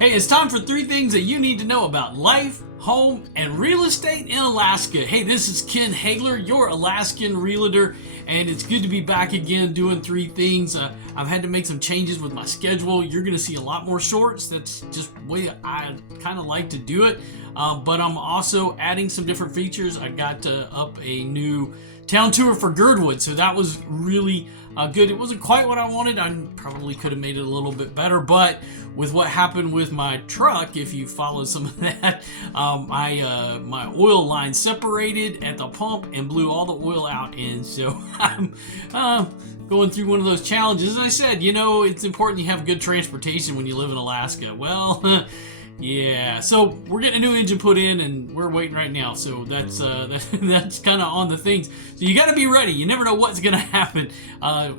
Hey, it's time for 3 things that you need to know about life, home, and real estate in Alaska. Hey, this is Ken Hagler, your Alaskan Realtor, and it's good to be back again doing 3 things. I've had to make some changes with my schedule. You're going to see a lot more shorts. That's just the way I kind of like to do it. But I'm also adding some different features. I got up a new town tour for Girdwood, so that was really good. It wasn't quite what I wanted. I probably could have made it a little bit better, but with what happened with my truck, if you follow some of that, my oil line separated at the pump and blew all the oil out, and so I'm going through one of those challenges. As I said, you know, it's important you have good transportation when you live in Alaska. Well, yeah, so we're getting a new engine put in, and we're waiting right now. So that's kind of on the things. So you got to be ready. You never know what's going to happen.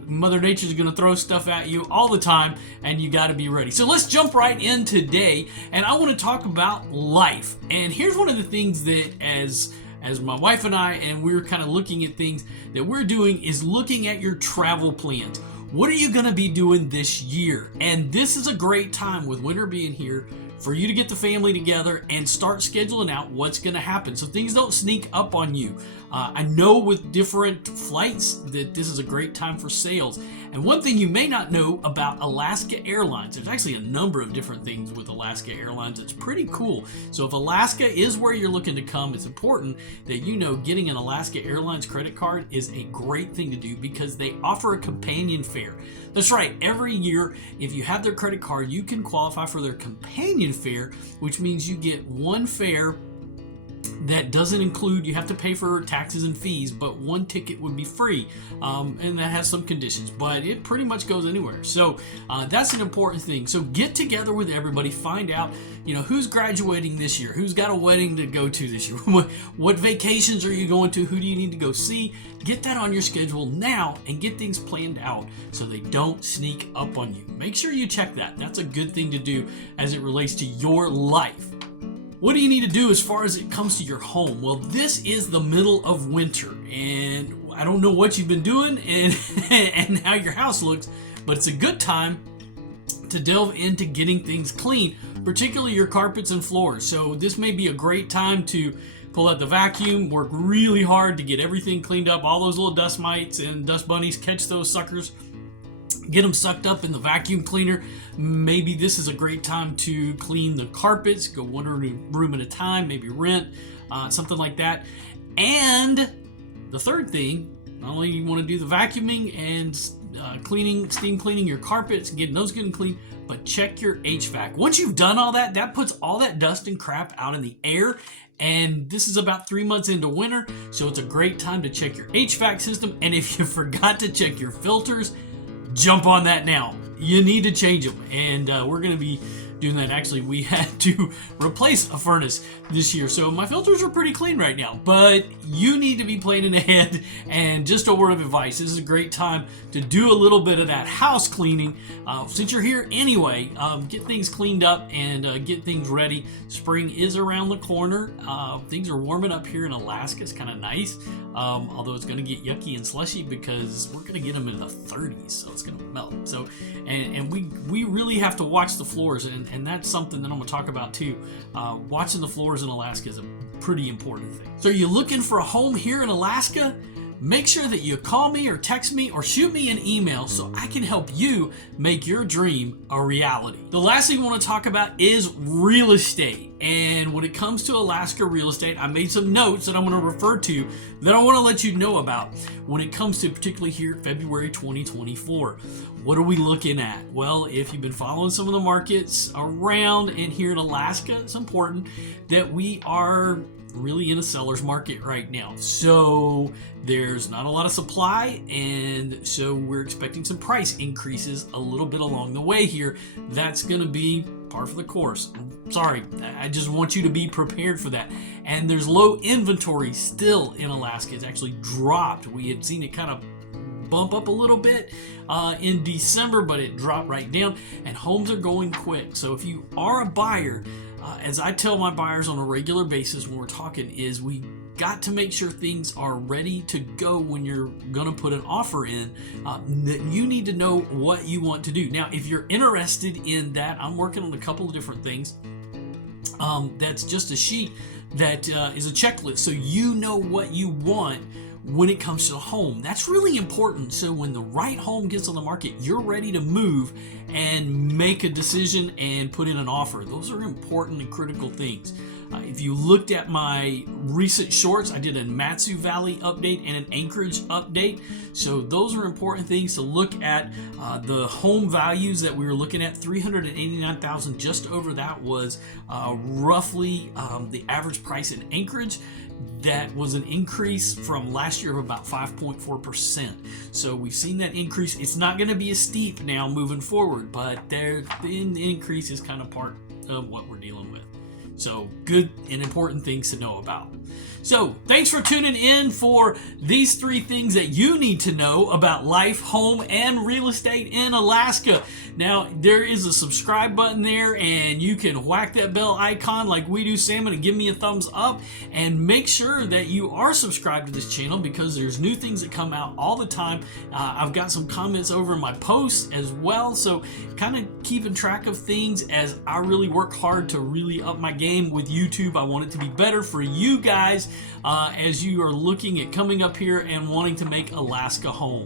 Mother Nature's going to throw stuff at you all the time, and you got to be ready. So let's jump right in today, and I want to talk about life. And here's one of the things that as my wife and I, and we're kind of looking at things that we're doing, is looking at your travel plans. What are you going to be doing this year? And this is a great time, with winter being here, for you to get the family together and start scheduling out what's going to happen so things don't sneak up on you. I know with different flights that this is a great time for sales. And one thing you may not know about Alaska Airlines, there's actually a number of different things with Alaska Airlines. It's pretty cool. So if Alaska is where you're looking to come, it's important that you know getting an Alaska Airlines credit card is a great thing to do because they offer a companion fare. That's right, every year, if you have their credit card, you can qualify for their companion fare, which means you get one fare that doesn't include, you have to pay for taxes and fees, but one ticket would be free, and that has some conditions, but it pretty much goes anywhere. So that's an important thing. So get together with everybody, find out, you know, who's graduating this year, who's got a wedding to go to this year, what vacations are you going to, who do you need to go see. Get that on your schedule now and get things planned out so they don't sneak up on you. Make sure you check that. That's a good thing to do as it relates to your life. What do you need to do as far as it comes to your home? Well, this is the middle of winter, and I don't know what you've been doing and how your house looks, but it's a good time to delve into getting things clean, particularly your carpets and floors. So this may be a great time to pull out the vacuum, work really hard to get everything cleaned up, all those little dust mites and dust bunnies, catch those suckers, get them sucked up in the vacuum cleaner. Maybe this is a great time to clean the carpets, go one room at a time, maybe rent, something like that. And the third thing, not only you want to do the vacuuming and steam cleaning your carpets, getting those good and clean, but check your HVAC. Once you've done all that, that puts all that dust and crap out in the air. And this is about 3 months into winter, so it's a great time to check your HVAC system. And if you forgot to check your filters, jump on that now. You need to change them, and we're going to be doing that. Actually, we had to replace a furnace this year, so my filters are pretty clean right now, but you need to be planning ahead. And just a word of advice, this is a great time to do a little bit of that house cleaning. Since you're here anyway, get things cleaned up and get things ready. Spring is around the corner. Things are warming up here in Alaska. It's kind of nice, although it's going to get yucky and slushy because we're going to get them in the 30s, so it's going to melt. So and we really have to watch the floors, and that's something that I'm going to talk about too. Watching the floors in Alaska is a pretty important thing. So are you looking for a home here in Alaska? Make sure that you call me or text me or shoot me an email so I can help you make your dream a reality. The last thing I want to talk about is real estate. And when it comes to Alaska real estate, I made some notes that I'm going to refer to that I want to let you know about when it comes to particularly here February 2024. What are we looking at? Well, if you've been following some of the markets around and here in Alaska, it's important that we are really in a seller's market right now. So there's not a lot of supply, and so we're expecting some price increases a little bit along the way here. That's going to be par for the course. I'm sorry, I just want you to be prepared for that. And there's low inventory still in Alaska. It's actually dropped. We had seen it kind of bump up a little bit in December, but it dropped right down, and homes are going quick. So if you are a buyer, as I tell my buyers on a regular basis when we're talking, is we got to make sure things are ready to go when you're going to put an offer in. You need to know what you want to do. Now, if you're interested in that, I'm working on a couple of different things. That's just a sheet that is a checklist, so you know what you want when it comes to a home. That's really important, so when the right home gets on the market, you're ready to move and make a decision and put in an offer. Those are important and critical things. If you looked at my recent shorts, I did a Matsu Valley update and an Anchorage update. So those are important things to look at. The home values that we were looking at, $389,000, just over that was roughly the average price in Anchorage. That was an increase from last year of about 5.4%. So we've seen that increase. It's not going to be as steep now moving forward, but the increase is kind of part of what we're dealing with. So good and important things to know about. So thanks for tuning in for these 3 things that you need to know about life, home, and real estate in Alaska. Now, there is a subscribe button there, and you can whack that bell icon like we do, Salmon, and give me a thumbs up. And make sure that you are subscribed to this channel, because there's new things that come out all the time. I've got some comments over in my posts as well, so kind of keeping track of things as I really work hard to really up my game with YouTube. I want it to be better for you guys as you are looking at coming up here and wanting to make Alaska home.